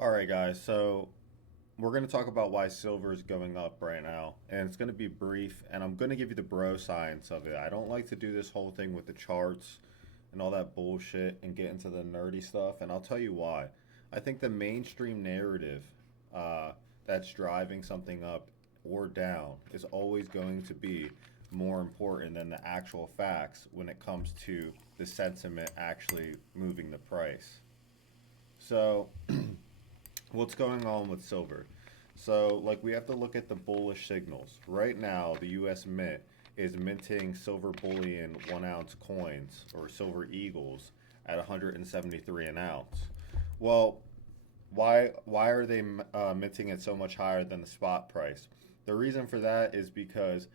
All right, guys. So we're going to talk about why silver is going up right now, and it's going to be brief. And I'm going to give you the bro science of it. I don't like to do this whole thing with the charts and all that bullshit and get into the nerdy stuff. And I'll tell you why. I think the mainstream narrative uh, that's driving something up or down is always going to be more important than the actual facts when it comes to the sentiment actually moving the price. So what's going on with silver? So, like, we have to look at the bullish signals. Right now, the U.S. Mint is minting silver bullion 1 ounce coins or silver eagles at 173 an ounce. Well, why are they minting it so much higher than the spot price? The reason for that is because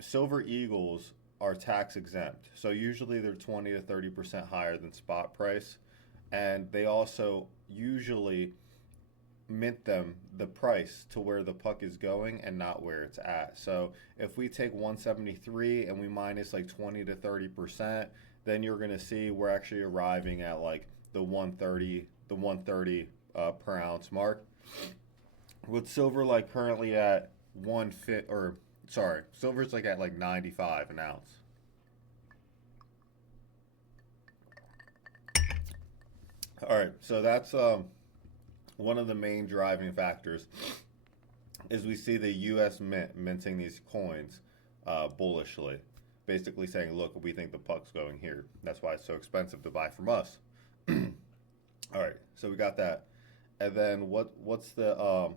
silver eagles are tax exempt. So usually they're 20 to 30% higher than spot price, and they also usually mint them the price to where the puck is going and not where it's at. So if we take 173 and we minus like 20 to 30%, then you're going to see we're actually arriving at like the 130 per ounce mark. With silver like currently at 150 or sorry, silver's like at like 95 an ounce. All right, so that's one of the main driving factors is we see the U.S. Mint minting these coins bullishly, basically saying, "Look, we think the puck's going here. That's why it's so expensive to buy from us." All right, so we got that, and then what's the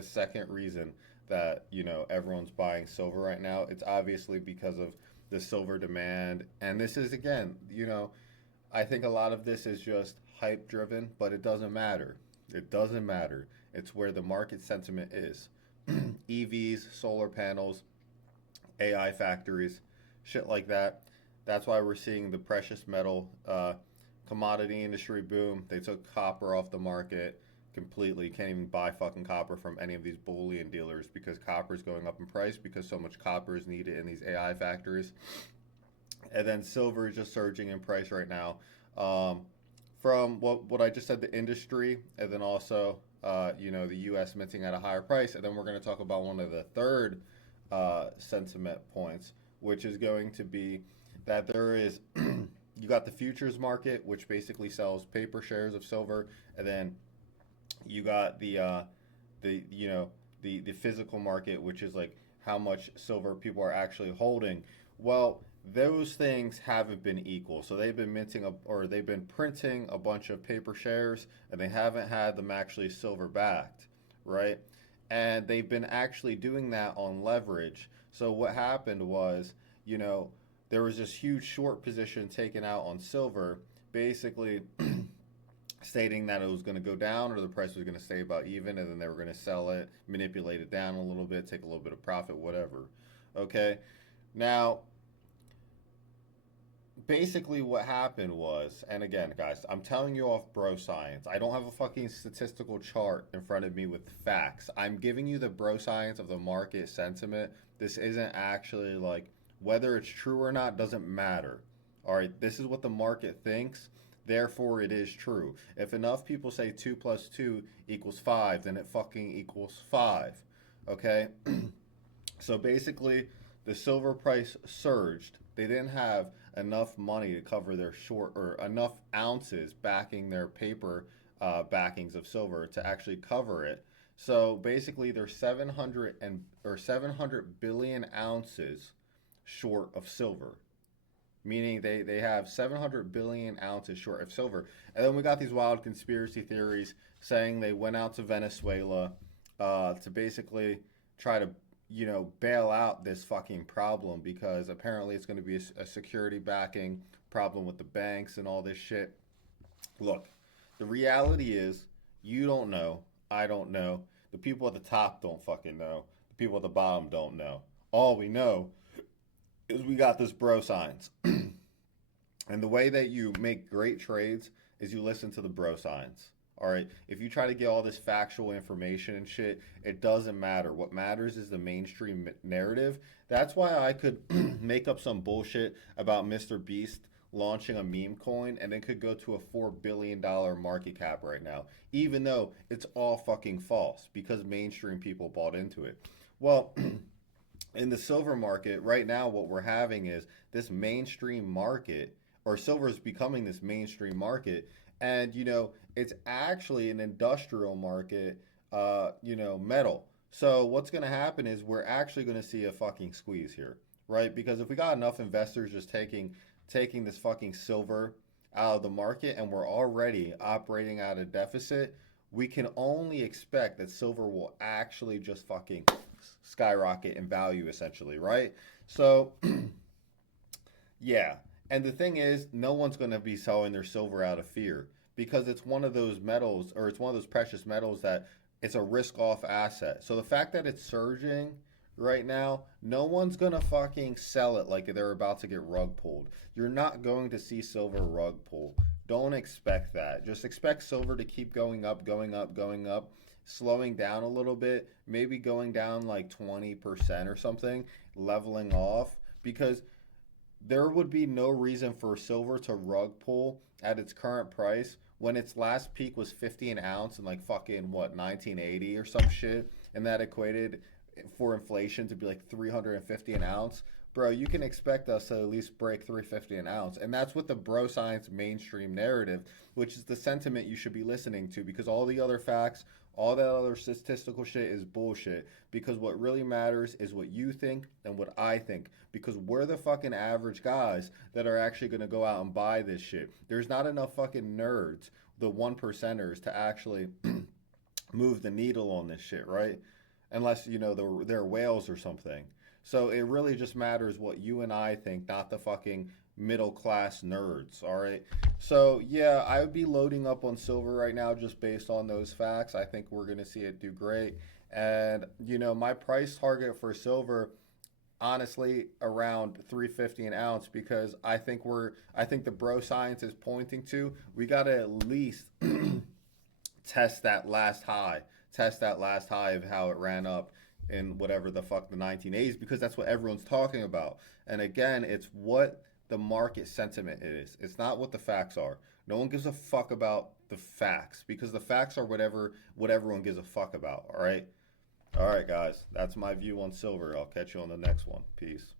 second reason that everyone's buying silver right now? It's obviously because of the silver demand, and this is again, I think a lot of this is just hype driven, but it doesn't matter. It doesn't matter. It's where the market sentiment is. EVs, solar panels, AI factories, shit like that. That's why we're seeing the precious metal commodity industry boom. They took copper off the market completely. Can't even buy fucking copper from any of these bullion dealers because copper is going up in price because so much copper is needed in these AI factories. And then silver is just surging in price right now. From what I just said, the industry, and then also the U.S. minting at a higher price, and then we're going to talk about one of the third sentiment points, which is going to be that there is you got the futures market, which basically sells paper shares of silver, and then you got the physical market, which is like how much silver people are actually holding. Well, those things haven't been equal. So they've been they've been printing a bunch of paper shares, and they haven't had them actually silver backed, right? And they've been actually doing that on leverage. So what happened was, there was this huge short position taken out on silver, basically stating that it was going to go down or the price was going to stay about even, and then they were going to sell it, manipulate it down a little bit, take a little bit of profit, whatever. Okay? Now, basically what happened was, and again, guys, I'm telling you off bro science. I don't have a fucking statistical chart in front of me with facts. I'm giving you the bro science of the market sentiment. This isn't actually like whether it's true or not doesn't matter. All right, this is what the market thinks. Therefore, it is true. If enough people say 2 plus 2 equals 5, then it fucking equals 5. Okay? So basically, the silver price surged. They didn't have enough money to cover their short or enough ounces backing their paper backings of silver to actually cover it. So basically, they're 700 billion ounces short of silver, meaning they have 700 billion ounces short of silver. And then we got these wild conspiracy theories saying they went out to Venezuela to basically try to bail out this fucking problem because apparently it's going to be a security backing problem with the banks and all this shit. Look, the reality is you don't know, I don't know, the people at the top don't fucking know, the people at the bottom don't know. All we know is we got this bro science. And the way that you make great trades is you listen to the bro science. All right. If you try to get all this factual information and shit, it doesn't matter. What matters is the mainstream narrative. That's why I could make up some bullshit about Mr. Beast launching a meme coin and it could go to a $4 billion market cap right now, even though it's all fucking false because mainstream people bought into it. Well, in the silver market right now, what we're having is this mainstream market, or silver is becoming this mainstream market, and it's actually an industrial market, metal. So what's going to happen is we're actually going to see a fucking squeeze here, right? Because if we got enough investors just taking this fucking silver out of the market, and we're already operating at a deficit, we can only expect that silver will actually just fucking skyrocket in value, essentially, right? So, yeah. And the thing is, no one's going to be selling their silver out of fear because it's one of those metals, or it's one of those precious metals that it's a risk off asset. So the fact that it's surging right now, no one's going to fucking sell it like they're about to get rug pulled. You're not going to see silver rug pull. Don't expect that. Just expect silver to keep going up, going up, going up, slowing down a little bit, maybe going down like 20% or something, leveling off, because there would be no reason for silver to rug pull at its current price when its last peak was 50 an ounce in like fucking what, 1980 or some shit, and that equated for inflation to be like 350 an ounce. Bro, you can expect us to at least break 350 an ounce. And that's what the bro science mainstream narrative, which is the sentiment you should be listening to, because all the other facts, all that other statistical shit is bullshit. Because what really matters is what you think and what I think. Because we're the fucking average guys that are actually going to go out and buy this shit. There's not enough fucking nerds, the one percenters, to actually move the needle on this shit, right? Unless, they're whales or something. So it really just matters what you and I think, not the fucking middle class nerds, all right? So yeah, I would be loading up on silver right now just based on those facts. I think we're going to see it do great. And, my price target for silver, honestly, around 350 an ounce, because I think the bro science is pointing to, we got to at least test that last high, of how it ran up in whatever the fuck the 1980s, because that's what everyone's talking about. And again, it's what the market sentiment is. It's not what the facts are. No one gives a fuck about the facts, because the facts are what everyone gives a fuck about. All right, guys, that's my view on silver. I'll catch you on the next one. Peace.